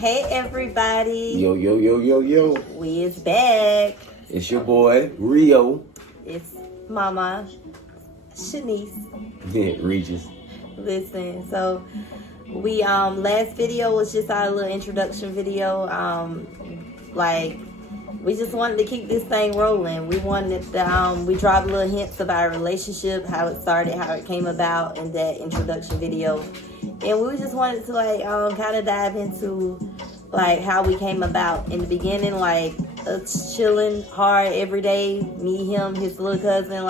Hey everybody. Yo, yo, yo, yo, yo. We is back. It's your boy, Rio. It's Mama Shanice. Regis. Listen, so we last video was just our little introduction video. We just wanted to keep this thing rolling. We wanted to, we dropped little hints of our relationship, how it started, how it came about in that introduction video. And we just wanted to kind of dive into how we came about. In the beginning, chilling hard every day. Me, him, his little cousin,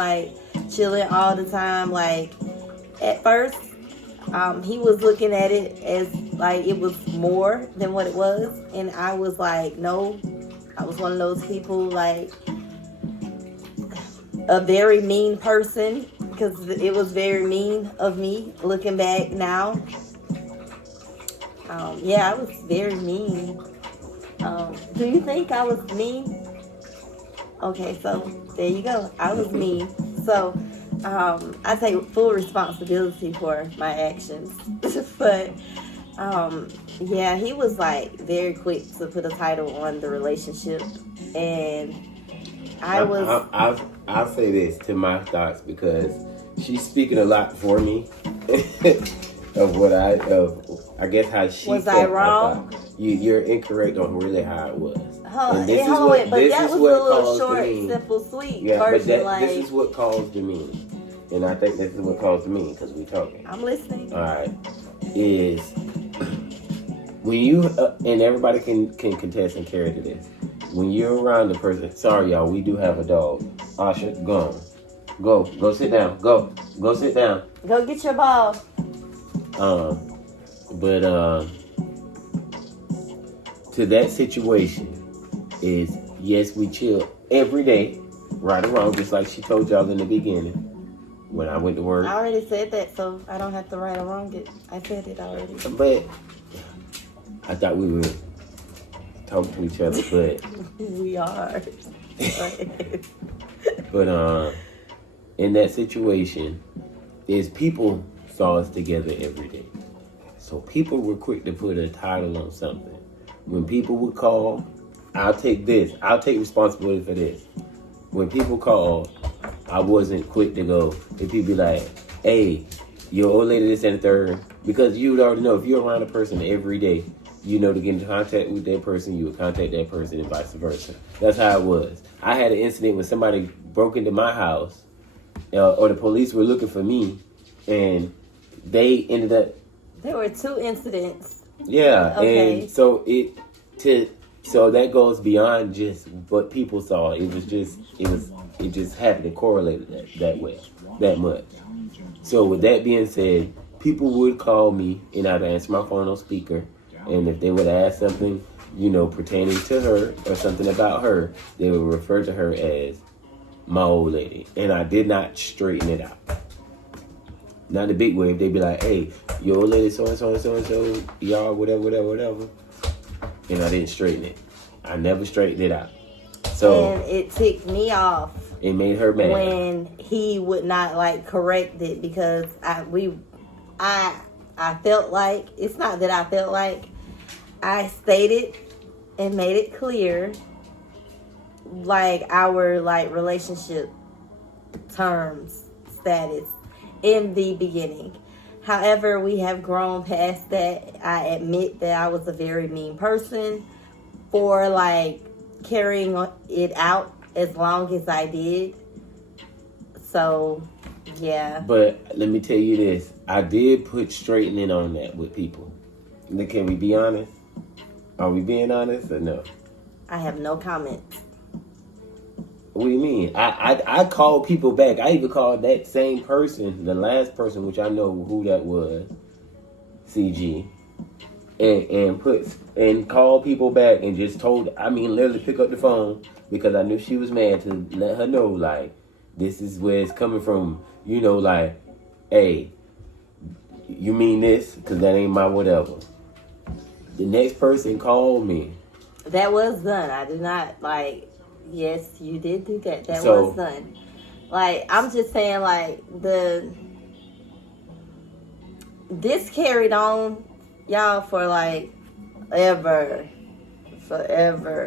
chilling all the time. At first, he was looking at it as it was more than what it was. And I was like, no. I was one of those people, a very mean person, because it was very mean of me looking back now. I was very mean. Do you think I was mean? Okay, so there you go. I was mean. So I take full responsibility for my actions. But he was very quick to put a title on the relationship, and I'll say this to my thoughts, because she's speaking a lot for me of I guess how she was. I wrong? You're incorrect on really how it was. But that was a little short, simple, sweet version. But this is what caused the meaning, and I think this is what caused the meaning, because we talking. I'm listening. All right, is when you and everybody can contest and carry to this. When you're around the person, sorry y'all, we do have a dog. Asha, go sit down. Go sit down. Go get your ball. To that situation is, yes, we chill every day, right or wrong, just like she told y'all in the beginning when I went to work. I already said that, so I don't have to right or wrong it. I said it already. But I thought we would talk to each other, but we are. But in that situation, is people saw us together every day. So people were quick to put a title on something. When people would call, I'll take responsibility for this. When people called, I wasn't quick to go. If people be like, hey, your old lady this and the third, because you would already know, if you're around a person every day, you know to get in contact with that person, you would contact that person, and vice versa. That's how it was. I had an incident when somebody broke into my house, or the police were looking for me, and they ended up. There were 2 incidents. Yeah, okay. And so so that goes beyond just what people saw. It just happened to correlate that much. So with that being said, people would call me, and I'd answer my phone on speaker. And if they would ask something, pertaining to her or something about her, they would refer to her as my old lady. And I did not straighten it out. Not the big wave. They'd be like, hey, your old lady so-and-so and so-and-so, y'all, whatever. And I didn't straighten it. I never straightened it out. So, and it ticked me off. It made her mad. When he would not correct it, because I felt like, it's not that I felt like, I stated and made it clear our relationship terms, status in the beginning. However, we have grown past that. I admit that I was a very mean person for carrying it out as long as I did. So yeah. But let me tell you this. I did put straightening on that with people. Can we be honest? Are we being honest or no? I have no comments. What do you mean? I called people back. I even called that same person, the last person, which I know who that was, CG, and called people back and just literally pick up the phone, because I knew she was mad, to let her know, this is where it's coming from. Hey, you mean this? Because that ain't my whatever. The next person called me. That was done. I do not, yes, you did do that. That was done. I'm just saying, this carried on, y'all, for Forever.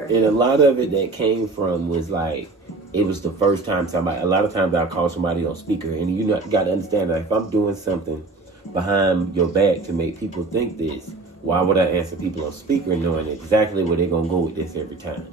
And a lot of it that came from was like, it was the first time somebody, a lot of times I call somebody on speaker, and you got to understand that if I'm doing something behind your back to make people think this, why would I answer people on speaker knowing exactly where they're going to go with this every time?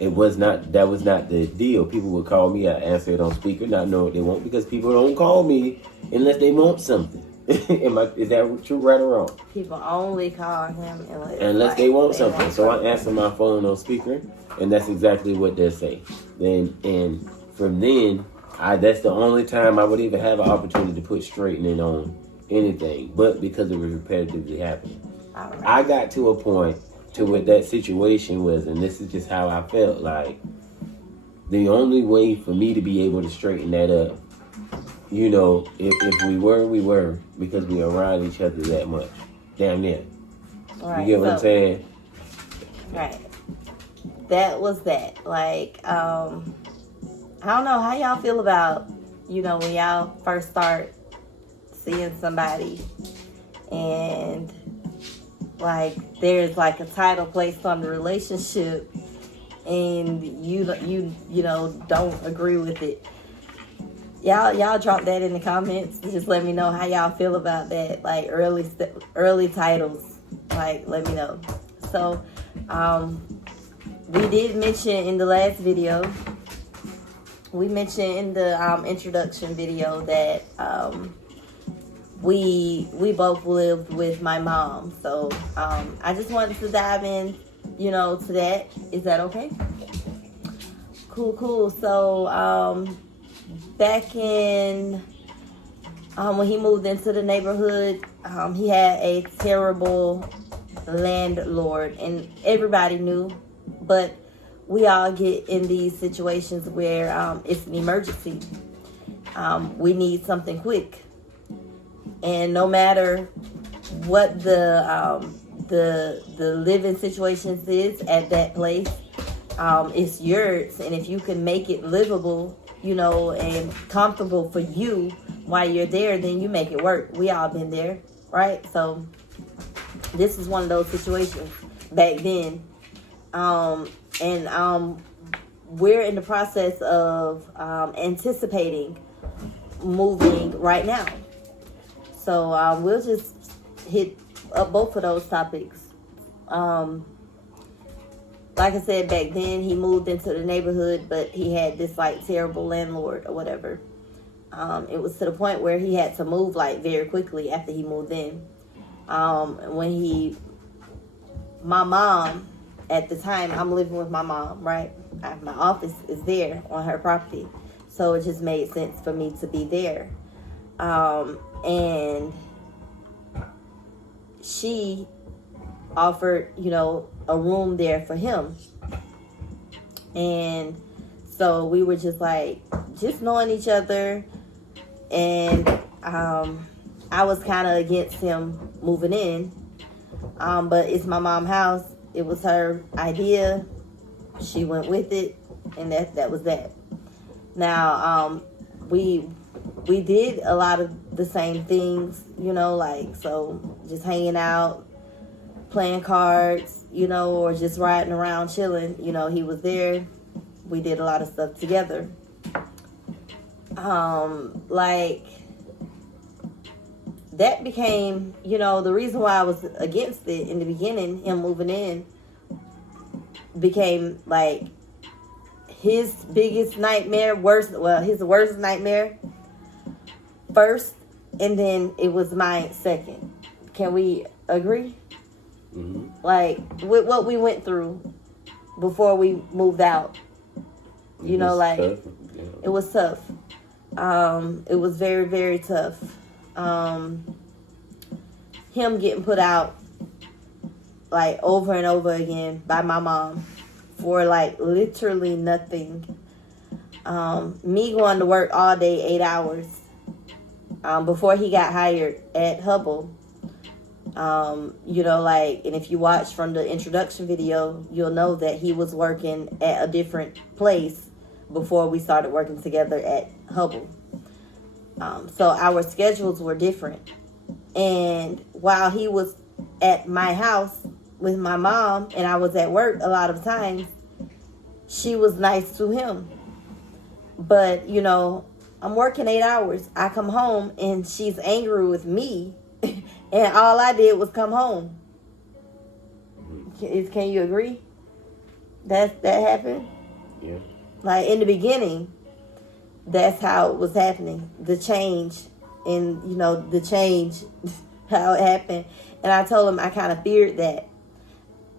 That was not the deal. People would call me, I answer it on speaker, not know what they want, because people don't call me unless they want something. Is that true, right or wrong? People only call him unless they want something. So I answer my phone on speaker, and that's exactly what they say. And from then, that's the only time I would even have an opportunity to put straightening on anything, but because it was repetitively happening. Right. I got to a point to what that situation was, and this is just how I felt, like the only way for me to be able to straighten that up, you know, if we were, because we around each other that much. Damn near. Right, you get what I'm saying? Right. That was that. Like, I don't know how y'all feel about, you know, when y'all first start seeing somebody and like there's like a title placed on the relationship and you know don't agree with it. Y'all drop that in the comments. Just let me know how y'all feel about that. Like early titles. Like, let me know. So, we did mention in the last video. We mentioned in the introduction video that we both lived with my mom. So I just wanted to dive in, you know, to that. Is that okay? Cool. So back in when he moved into the neighborhood, he had a terrible landlord, and everybody knew, but we all get in these situations where it's an emergency. We need something quick, and no matter what the living situations is at that place, it's yours, and if you can make it livable, you know, and comfortable for you while you're there, then you make it work. We all been there, right? So this is one of those situations back then. And we're in the process of anticipating moving right now. So we'll just hit up both of those topics. Like I said, back then he moved into the neighborhood, but he had this like terrible landlord or whatever. It was to the point where he had to move like very quickly after he moved in. My mom, at the time, I'm living with my mom, right? My office is there on her property. So it just made sense for me to be there. And she offered, you know, a room there for him. And so we were just like, just knowing each other. And I was kind of against him moving in. But it's my mom's house. It was her idea. She went with it. And that was that. Now, we did a lot of the same things, you know, like, so just hanging out, playing cards, you know, or just riding around chilling. You know, he was there. We did a lot of stuff together. Like, that became, you know, the reason why I was against it in the beginning, him moving in, became like his biggest nightmare, his worst nightmare first, and then it was mine second. Can we agree? Mm-hmm. Like, with what we went through before we moved out, you know, like, tough. Yeah. It was tough. It was very, very tough. Him getting put out like over and over again by my mom for like literally nothing. Me going to work all day, 8 hours, before he got hired at Hubble. You know, like, and if you watch from the introduction video, you'll know that he was working at a different place before we started working together at Hubble. So our schedules were different. And while he was at my house with my mom and I was at work a lot of times, she was nice to him. But, you know, I'm working 8 hours. I come home and she's angry with me. And all I did was come home. Can you agree? That happened? Yeah. Like in the beginning, that's how it was happening. The change and, you know, the change, how it happened. And I told him I kind of feared that.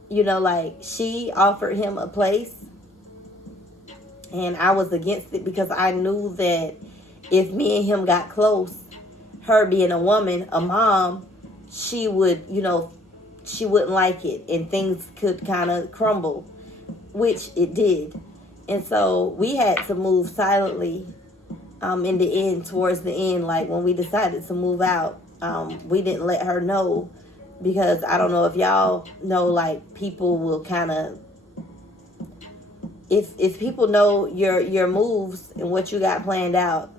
You know, like she offered him a place and I was against it because I knew that if me and him got close, her being a woman, a mom, she would, you know, she wouldn't like it and things could kind of crumble, which it did. And so we had to move silently in the end, towards the end, like when we decided to move out. We didn't let her know because I don't know if y'all know, like people will kind of, if people know your moves and what you got planned out,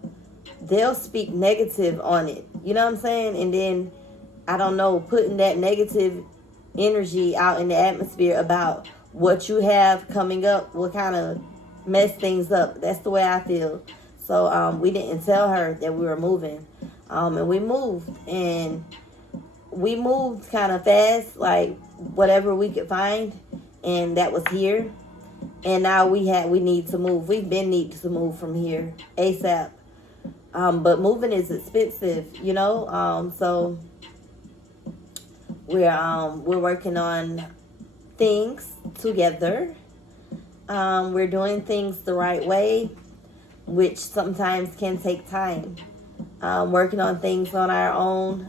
they'll speak negative on it. You know what I'm saying? And then, I don't know, putting that negative energy out in the atmosphere about what you have coming up will kind of mess things up. That's the way I feel. So we didn't tell her that we were moving. And we moved. And we moved kind of fast, like whatever we could find. And that was here. And now we need to move. We've been needing to move from here ASAP. But moving is expensive, you know. So we're working on things together. We're doing things the right way, which sometimes can take time. Working on things on our own,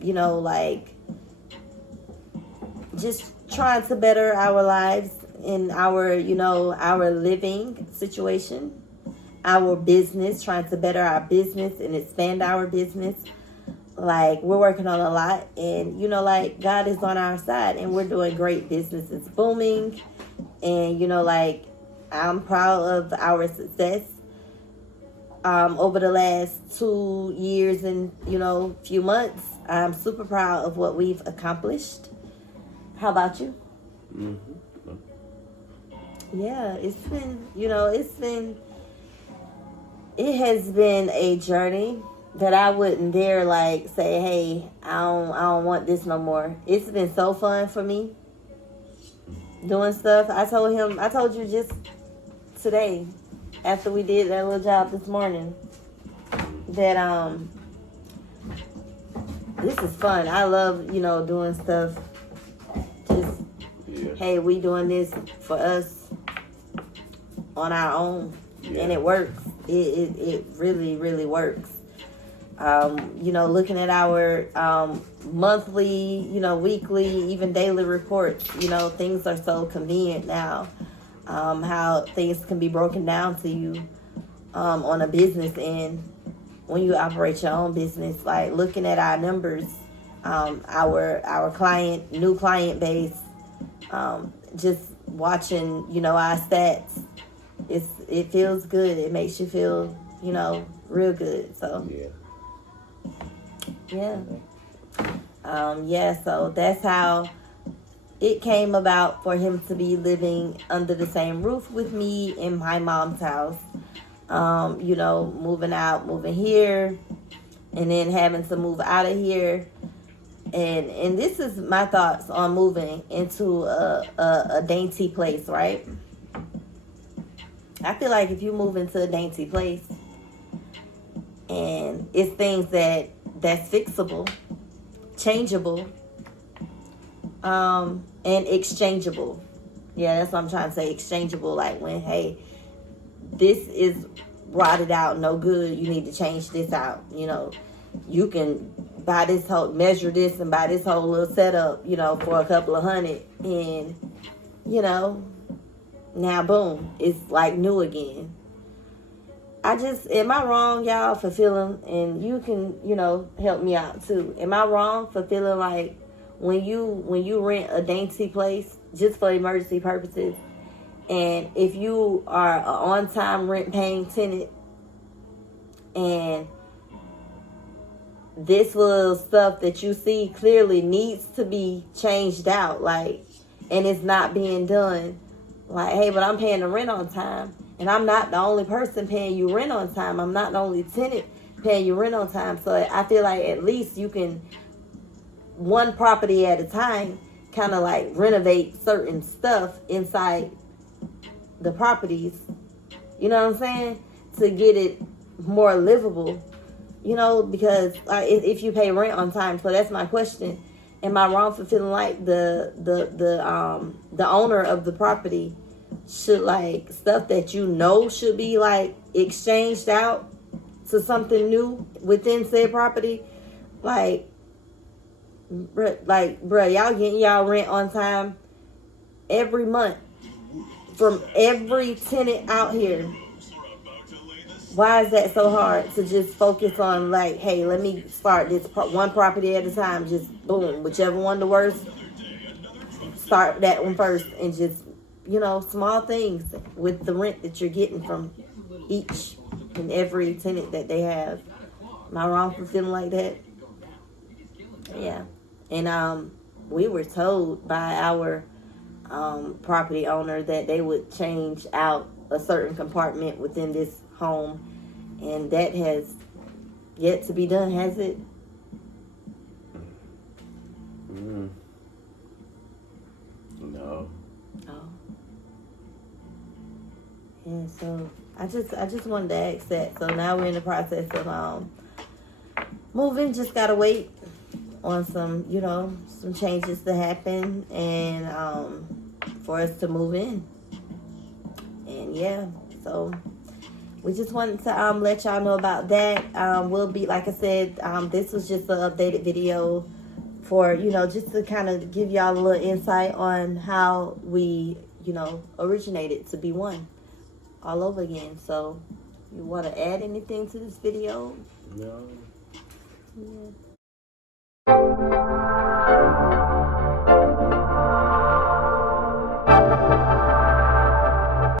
you know, like just trying to better our lives in our, you know, our living situation, our business, trying to better our business and expand our business. Like, we're working on a lot, and, you know, like, God is on our side, and we're doing great. Business is booming, and, you know, like, I'm proud of our success over the last 2 years and, you know, few months. I'm super proud of what we've accomplished. How about you? Mm-hmm. Yeah, it's been, you know, it has been a journey that I wouldn't dare like say, hey, I don't want this no more. It's been so fun for me doing stuff. I told you just today, after we did that little job this morning, that this is fun. I love, you know, doing stuff. Just hey, we doing this for us on our own, and it works. It really, really works. You know, looking at our monthly, you know, weekly, even daily reports, you know, things are so convenient now. How things can be broken down to you on a business end when you operate your own business. Like looking at our numbers, our new client base, just watching, you know, our stats. It feels good. It makes you feel, you know, real good. So so that's how it came about for him to be living under the same roof with me in my mom's house. You know, moving here, and then having to move out of here. And this is my thoughts on moving into a dainty place, right? I feel like if you move into a dainty place and it's things that's fixable, changeable, and exchangeable. Yeah, that's what I'm trying to say, exchangeable. Like when, hey, this is rotted out, no good, you need to change this out. You know, you can buy this measure this and buy this whole little setup, you know, for a couple of $100, and, you know, now boom, it's like new again. Am I wrong, y'all, for feeling, and you can, you know, help me out too. Am I wrong for feeling like when you rent a dainty place just for emergency purposes, and if you are an on-time rent-paying tenant, and this little stuff that you see clearly needs to be changed out, like, and it's not being done. Like, hey, but I'm paying the rent on time, and I'm not the only person paying you rent on time. I'm not the only tenant paying you rent on time. So I feel like at least you can, one property at a time, kind of like renovate certain stuff inside the properties. You know what I'm saying? To get it more livable. You know, because if you pay rent on time, so that's my question. Am I wrong for feeling like the owner of the property should, like, stuff that you know should be like exchanged out to something new within said property? Like, bruh, y'all getting y'all rent on time every month from every tenant out here. Why is that so hard to just focus on, like, hey, let me start this one property at a time, just boom, whichever one the worst, start that one first, and just, you know, small things with the rent that you're getting from each and every tenant that they have. Am I wrong for feeling like that? Yeah. And we were told by our property owner that they would change out a certain compartment within this home, and that has yet to be done, has it? No. Oh. Yeah, so I just wanted to ask that. So now we're in the process of moving. Just gotta wait on some, you know, some changes to happen, and for us to move in. And yeah, so we just wanted to let y'all know about that. We'll be, like I said, this was just an updated video for, you know, just to kind of give y'all a little insight on how we, you know, originated to be one all over again. So, you want to add anything to this video? No. Yeah.